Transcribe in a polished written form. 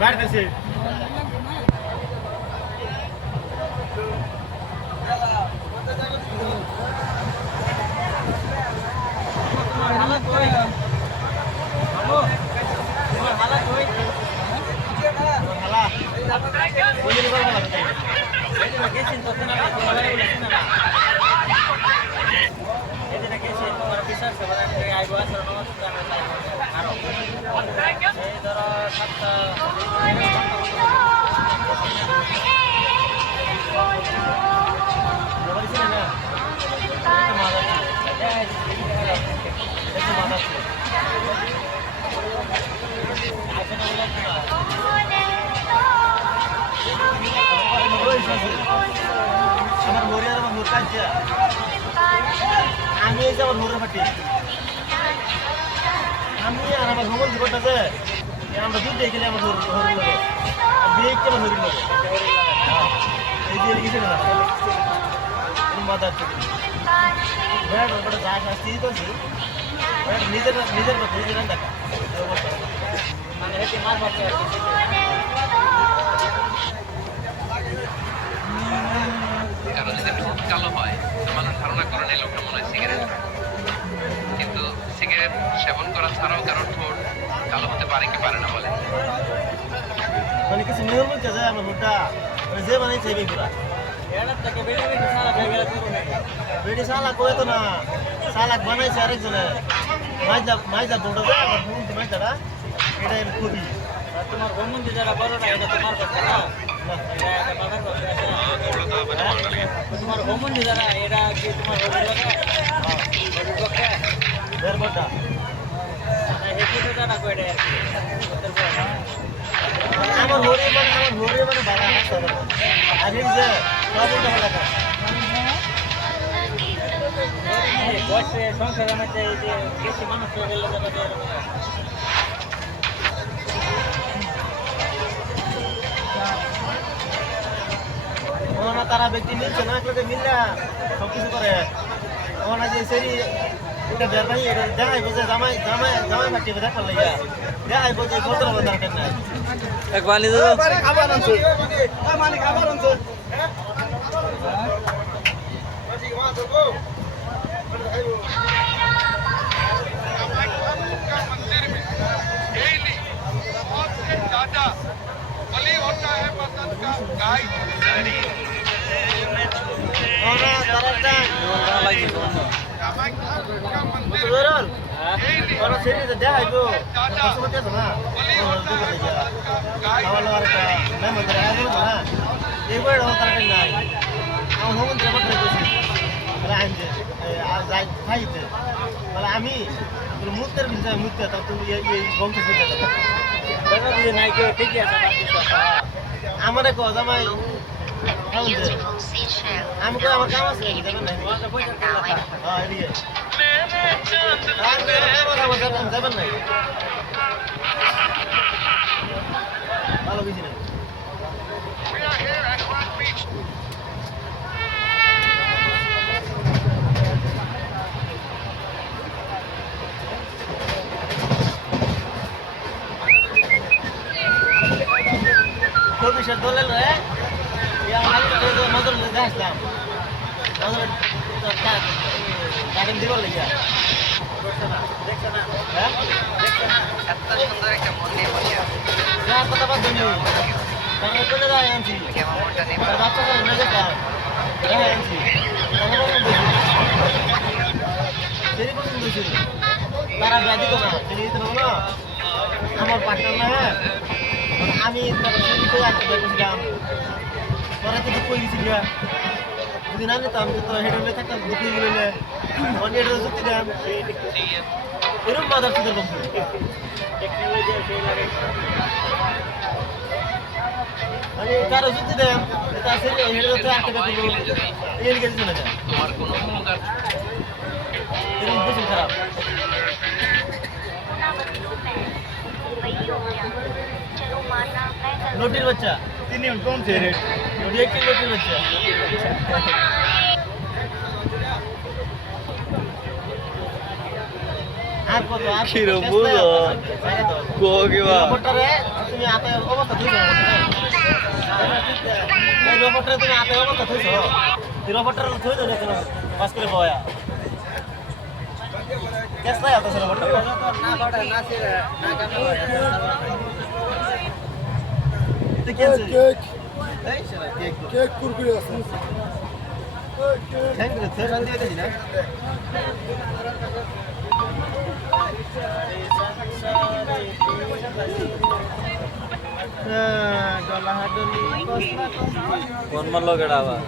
বাড়তেছে আমার মরিয়ার আমার মুরকা আমি এই যে আমার মুরের ফাটি আমি আর আমার ভ্রমণ জীবনটা যে আমরা দুধ দিয়ে গেলে আমার হরি লোক দিয়ে আমার হরি লোক এই যে লিখেছে না মাদার ব্যাট ওটা যা শাস্তি করছি ব্যাট নিজের কথা নিজের দেখা মানে হেঁটে মাছ মারতে কারণ যদি ঠোঁট কালো হয় আমাদের ধারণা করেন এই লোকটা মনে হয় সিগারেট, কিন্তু সিগারেট সেবন করা ছাড়াও কারণ ঠোঁট কালো হতে পারে কি পারে না বলে মানে কিছু নিয়ম মধ্যে যায় আমার মুখটা যে বানাইছে এই পুরা বেটি সালাক করে তো না সালাক বানাইছে আরেকজনে মাইজা বলতে যায় আমার মাইজাটা এটাই খুবই তোমার ভ্রমণটি যারা বড় না এটা তোমার পক্ষে না তোমার ভ্রমণটি যারা এরা কি তোমার পক্ষে দেড়টা হেঁটে যারা কয়টা আমার হরি মানে বাড়া আসতে হবে আর এই যে সবটা হলো বয়সে সংসার আমাদের এই যে বেশি মানুষ হয়ে গেলে ওনা তারা ব্যক্তি মিলছে না করে মিললে সব কিছু করে ওনা যে সেরি এটা বের ভাই এটা দেখাই বসে জামাই ফাটিয়ে দেখার লাগিয়া দেখাই বসে কত হবে দরকার নাই এক পানি দাও খাবার আনছে মালিক খাবার আনছে আমি মুহূর্তের মুহূর্তে তুমি এই বংশ আমার জামাই আমি তো আমার কাম আছে যাবেন নাই ভালো কিছু নেই কবিশের দলের রে নজর আসলাম গার্ডেন দিবার লেগে এত সুন্দর একটা মন্দির বসে আছে কথা বাদ দিনি তারপরে চলে যায় আনছি মনটা নেই বাচ্চা করে নজর দাও আনছি সেরি পছন্দ ছিল তারা ব্যাধি তো না সেরি দিতে না আমার পার্টনার না আমি একটা দেখছিলাম তোরা তো কই গেছিল যদি না নিতাম তো হেডে থাকতাম দুটি গেলে অন্য হেডে যুক্তি দেন এরকম মাদার চুদের বন্ধু টেকনোলজি সেই লাগে মানে কারো যুক্তি দেন এটা আছে হেডে তো একটা কথা এই লিখে দিতে না তোমার কোনো উপকার এরকম বেশি খারাপ লোটির বাচ্চা 3 মিনিট কমছে রেট লোটি একটি লোটির বাচ্চা আর কত আর কিরো বুঝো কোকিবা রোবটরে তুমি আতে অবস্থা ধুইছো এই রোবটরে তুমি আতে অবস্থা ধুইছো এই রোবটরে ধুই দাও কেন পাস করে বয়া কেসটা আছে রোবটরে না বাড়া না ছেড়ে না কাম তো কেন কেক কুরকুরে আছে থ্যাংক ইউ স্যার শান্তি দিছি না কোন মারলো কেডা আবার